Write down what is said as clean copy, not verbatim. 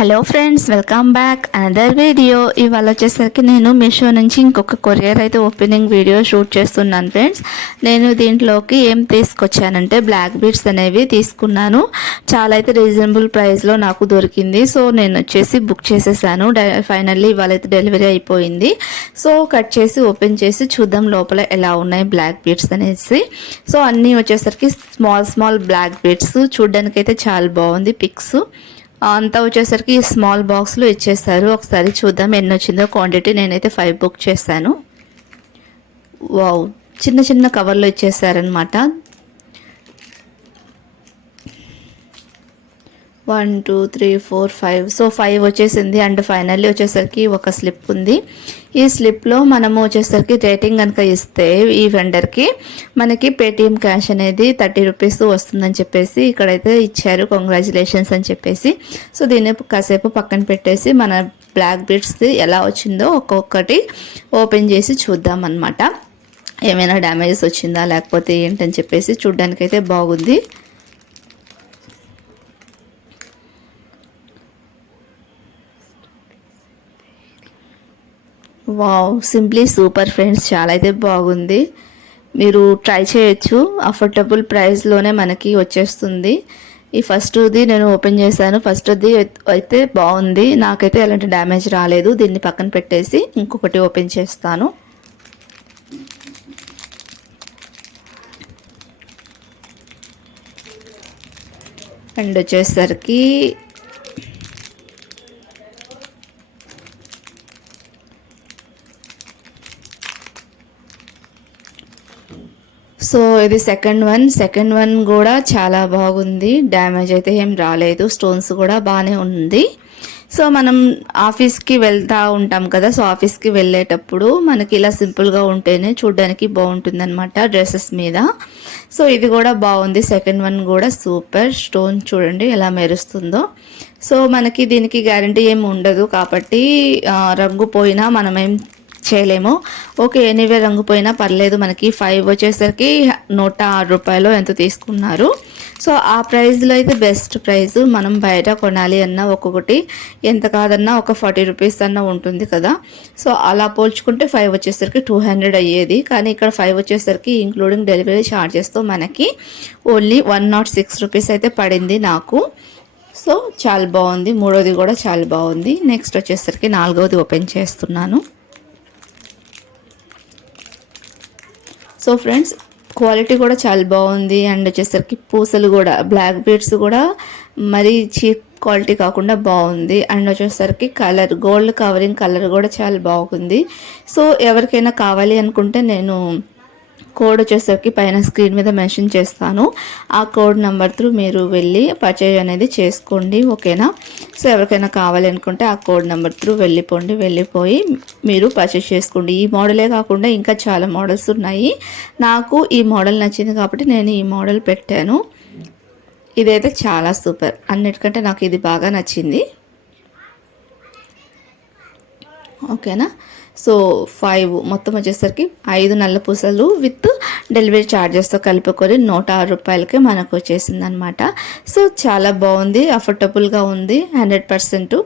Hello friends, welcome back another video. ఇవాళ వచ్చేసరికి నేను మీషో నుంచి ఇంకొక కొరియర్ అయితే ఓపెనింగ్ వీడియో షూట్ చేస్తున్నాను ఫ్రెండ్స్. నేను దీంట్లోకి ఏం తీసుకొచ్చానంటే బ్లాక్ బీడ్స్ అనేవి తీసుకున్నాను. చాలా అయితే రీజనబుల్ ప్రైస్లో నాకు దొరికింది. సో నేను వచ్చేసి బుక్ చేసేసాను. ఫైనల్లీ ఇవాళ అయితే డెలివరీ అయిపోయింది. సో కట్ చేసి ఓపెన్ చేసి చూద్దాం లోపల ఎలా ఉన్నాయి బ్లాక్ బీడ్స్ అనేసి. సో అన్నీ వచ్చేసరికి స్మాల్ బ్లాక్ బీడ్స్, చూడ్డానికైతే చాలా బాగుంది. పిక్స్ అంతా వచ్చేసరికి స్మాల్ బాక్స్లో ఇచ్చేసారు. ఒకసారి చూద్దాం ఎన్ని వచ్చిందో. క్వాంటిటీ నేనైతే 5 బుక్ చేశాను. వావ్, చిన్న కవర్లో ఇచ్చేసారనమాట. 1 2 3 4 5. సో 5 వచ్చేసింది. అండ్ ఫైనల్లీ వచ్చేసరికి ఒక స్లిప్ ఉంది. ఈ స్లిప్లో మనము వచ్చేసరికి రేటింగ్ కనుక ఇస్తే ఈ వెండర్కి మనకి పేటిఎం క్యాష్ అనేది 30 రూపీస్ వస్తుందని చెప్పేసి ఇక్కడైతే ఇచ్చారు. కంగ్రాచులేషన్స్ అని చెప్పేసి. సో దీన్ని కాసేపు పక్కన పెట్టేసి మన బ్లాక్ బీడ్స్ ఎలా వచ్చిందో ఒక్కొక్కటి ఓపెన్ చేసి చూద్దాం అన్నమాట. ఏమైనా డ్యామేజెస్ వచ్చిందా లేకపోతే ఏంటని చెప్పేసి చూడ్డానికైతే బాగుంది. Wow, simply super friends. చాలా అయితే బాగుంది. మీరు ట్రై చేయొచ్చు. అఫోర్డబుల్ ప్రైస్లోనే మనకి వచ్చేస్తుంది. ఈ ఫస్ట్ది నేను ఓపెన్ చేశాను. ఫస్ట్ది అయితే బాగుంది. నాకైతే ఎలాంటి డ్యామేజ్ రాలేదు. దీన్ని పక్కన పెట్టేసి ఇంకొకటి ఓపెన్ చేస్తాను. అండ్ వచ్చేసరికి సో ఇది సెకండ్ వన్ కూడా చాలా బాగుంది. డ్యామేజ్ అయితే ఏం రాలేదు. స్టోన్స్ కూడా బాగానే ఉంది. సో మనం ఆఫీస్కి వెళ్తూ ఉంటాం కదా. సో ఆఫీస్కి వెళ్ళేటప్పుడు మనకి ఇలా సింపుల్గా ఉంటేనే చూడడానికి బాగుంటుంది అనమాట డ్రెస్సెస్ మీద. సో ఇది కూడా బాగుంది. సెకండ్ వన్ కూడా సూపర్. స్టోన్ చూడండి ఎలా మెరుస్తుందో. సో మనకి దీనికి గ్యారంటీ ఏమి ఉండదు కాబట్టి రంగు పోయినా మనమేం చేయలేము. ఓకే, ఎనీవే రంగు పోయినా పర్లేదు. మనకి 5 వచ్చేసరికి 106 రూపాయలు ఎంత తీసుకున్నారు. సో ఆ ప్రైస్లో అయితే బెస్ట్ ప్రైస్. మనం బయట కొనాలి అన్నా ఒక్కొక్కటి ఎంత కాదన్నా ఒక 40 రూపీస్ అన్నా ఉంటుంది కదా. సో అలా పోల్చుకుంటే 5 వచ్చేసరికి 200 అయ్యేది. కానీ ఇక్కడ 5 వచ్చేసరికి ఇంక్లూడింగ్ డెలివరీ ఛార్జెస్తో మనకి ఓన్లీ 106 రూపీస్ అయితే పడింది నాకు. సో చాలా బాగుంది. మూడోది కూడా చాలా బాగుంది. నెక్స్ట్ వచ్చేసరికి 4వది ఓపెన్ చేస్తున్నాను. సో ఫ్రెండ్స్, క్వాలిటీ కూడా చాలా బాగుంది. అండ్ వచ్చేసరికి పూసలు కూడా బ్లాక్ బీడ్స్ కూడా మరీ చీప్ క్వాలిటీ కాకుండా బాగుంది. అండ్ వచ్చేసరికి కలర్, గోల్డ్ కవరింగ్ కలర్ కూడా చాలా బాగుంది. సో ఎవరికైనా కావాలి అనుకుంటే నేను కోడ్ వచ్చేసరికి పైన స్క్రీన్ మీద మెన్షన్ చేస్తాను. ఆ కోడ్ నెంబర్ త్రూ మీరు వెళ్ళి పర్చేజ్ అనేది చేసుకోండి, ఓకేనా. సో ఎవరికైనా కావాలి అనుకుంటే ఆ కోడ్ నెంబర్ త్రూ వెళ్ళిపోయి మీరు పర్చేజ్ చేసుకోండి. ఈ మోడలే కాకుండా ఇంకా చాలా మోడల్స్ ఉన్నాయి. నాకు ఈ మోడల్ నచ్చింది కాబట్టి నేను ఈ మోడల్ పెట్టాను. ఇదైతే చాలా సూపర్. అన్నిటికంటే నాకు ఇది బాగా నచ్చింది, ఓకేనా. సో 5 మొత్తం వచ్చేసరికి 5 నల్ల పూసలు విత్ డెలివరీ ఛార్జెస్తో కలుపుకొని 106 రూపాయలకి మనకు వచ్చేసింది అనమాట. సో చాలా బాగుంది, అఫోర్డబుల్గా ఉంది. 100%